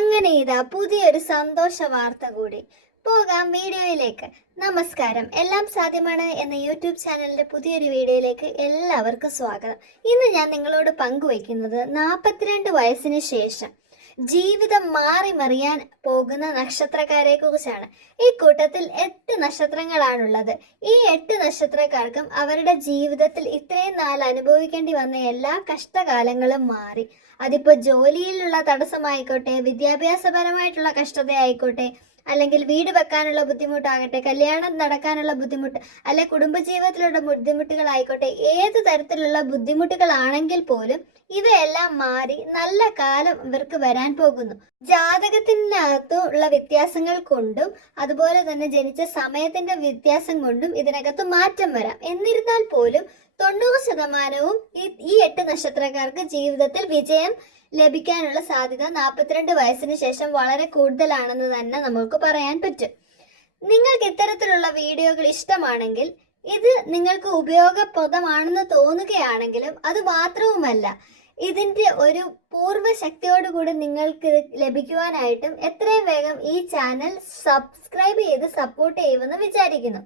അങ്ങനെ ഇതാ പുതിയൊരു സന്തോഷ വാർത്ത കൂടി. പോകാം വീഡിയോയിലേക്ക്. നമസ്കാരം, എല്ലാം സാധ്യമാണ് എന്ന യൂട്യൂബ് ചാനലിന്റെ പുതിയൊരു വീഡിയോയിലേക്ക് എല്ലാവർക്കും സ്വാഗതം. ഇന്ന് ഞാൻ നിങ്ങളോട് പങ്കുവയ്ക്കുന്നത് 42 വയസ്സിന് ശേഷം ജീവിതം മാറി മറിയാൻ പോകുന്ന നക്ഷത്രക്കാരെ കുറിച്ചാണ്. ഈ കൂട്ടത്തിൽ 8 നക്ഷത്രങ്ങളാണുള്ളത്. ഈ 8 നക്ഷത്രക്കാർക്കും അവരുടെ ജീവിതത്തിൽ ഇത്രയും നാൾ അനുഭവിക്കേണ്ടി വന്ന എല്ലാ കഷ്ടകാലങ്ങളും മാറി. അതിപ്പോൾ ജോലിയിലുള്ള തടസ്സമായിക്കോട്ടെ, വിദ്യാഭ്യാസപരമായിട്ടുള്ള കഷ്ടതയായിക്കോട്ടെ, അല്ലെങ്കിൽ വീട് വെക്കാനുള്ള ബുദ്ധിമുട്ടാകട്ടെ, കല്യാണം നടക്കാനുള്ള ബുദ്ധിമുട്ട്, അല്ലെ കുടുംബജീവിതത്തിലുള്ള ബുദ്ധിമുട്ടുകളായിക്കോട്ടെ, ഏത് തരത്തിലുള്ള ബുദ്ധിമുട്ടുകളാണെങ്കിൽ പോലും ഇവയെല്ലാം മാറി നല്ല കാലം ഇവർക്ക് വരാൻ പോകുന്നു. ജാതകത്തിനകത്തുള്ള വ്യത്യാസങ്ങൾ കൊണ്ടും അതുപോലെ തന്നെ ജനിച്ച സമയത്തിന്റെ വ്യത്യാസം കൊണ്ടും ഇതിനകത്ത് മാറ്റം വരാം. എന്നിരുന്നാൽ പോലും 90% ഈ 8 നക്ഷത്രക്കാർക്ക് ജീവിതത്തിൽ വിജയം ലഭിക്കാനുള്ള സാധ്യത 42 വയസ്സിന് ശേഷം വളരെ കൂടുതലാണെന്ന് തന്നെ നമുക്ക് പറയാൻ പറ്റും. നിങ്ങൾക്ക് ഇത്തരത്തിലുള്ള വീഡിയോകൾ ഇഷ്ടമാണെങ്കിൽ, ഇത് നിങ്ങൾക്ക് ഉപയോഗപ്രദമാണെന്ന് തോന്നുകയാണെങ്കിലും, അത് മാത്രവുമല്ല, ഇതിൻ്റെ ഒരു പൂർവ്വശക്തിയോടുകൂടി നിങ്ങൾക്ക് ലഭിക്കുവാനായിട്ടും എത്രയും വേഗം ഈ ചാനൽ സബ്സ്ക്രൈബ് ചെയ്ത് സപ്പോർട്ട് ചെയ്യുമെന്ന് വിചാരിക്കുന്നു.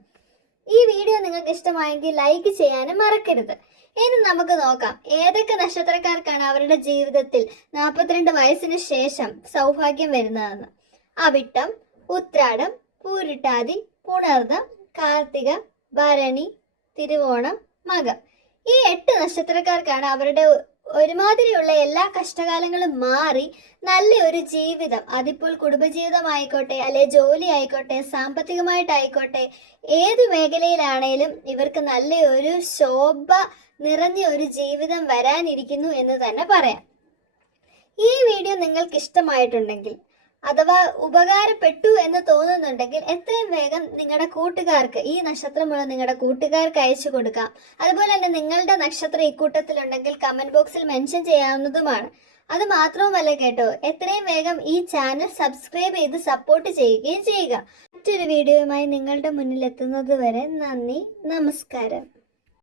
ഈ വീഡിയോ നിങ്ങൾക്ക് ഇഷ്ടമായെങ്കിൽ ലൈക്ക് ചെയ്യാനും മറക്കരുത്. ഇനി നമുക്ക് നോക്കാം ഏതൊക്കെ നക്ഷത്രക്കാർക്കാണ് അവരുടെ ജീവിതത്തിൽ 42 വയസ്സിന് ശേഷം സൗഭാഗ്യം വരുന്നതെന്ന്. അവിട്ടം, ഉത്രാടം, പൂരിട്ടാതി, പുണർദം, കാർത്തിക, ഭരണി, തിരുവോണം, മകം. ഈ 8 നക്ഷത്രക്കാർക്കാണ് അവരുടെ ഒരുമാതിരിയുള്ള എല്ലാ കഷ്ടകാലങ്ങളും മാറി നല്ലൊരു ജീവിതം, അതിപ്പോൾ കുടുംബജീവിതമായിക്കോട്ടെ, അല്ലെ ജോലി ആയിക്കോട്ടെ, സാമ്പത്തികമായിട്ടായിക്കോട്ടെ, ഏത് മേഖലയിലാണേലും ഇവർക്ക് നല്ലൊരു ശോഭ നിറഞ്ഞ ഒരു ജീവിതം വരാനിരിക്കുന്നു എന്ന് തന്നെ പറയാം. ഈ വീഡിയോ നിങ്ങൾക്ക് ഇഷ്ടമായിട്ടുണ്ടെങ്കിൽ, അഥവാ ഉപകാരപ്പെട്ടു എന്ന് തോന്നുന്നുണ്ടെങ്കിൽ, എത്രയും വേഗം നിങ്ങളുടെ കൂട്ടുകാർക്ക്, ഈ നക്ഷത്രമുള്ള നിങ്ങളുടെ കൂട്ടുകാർക്ക് അയച്ചു കൊടുക്കാം. അതുപോലെ തന്നെ നിങ്ങളുടെ നക്ഷത്രം ഇക്കൂട്ടത്തിലുണ്ടെങ്കിൽ കമന്റ് ബോക്സിൽ മെൻഷൻ ചെയ്യാവുന്നതുമാണ്. അത് മാത്രവുമല്ല കേട്ടോ, എത്രയും വേഗം ഈ ചാനൽ സബ്സ്ക്രൈബ് ചെയ്ത് സപ്പോർട്ട് ചെയ്യുകയും ചെയ്യുക. മറ്റൊരു വീഡിയോയുമായി നിങ്ങളുടെ മുന്നിൽ എത്തുന്നത് വരെ നന്ദി, നമസ്കാരം.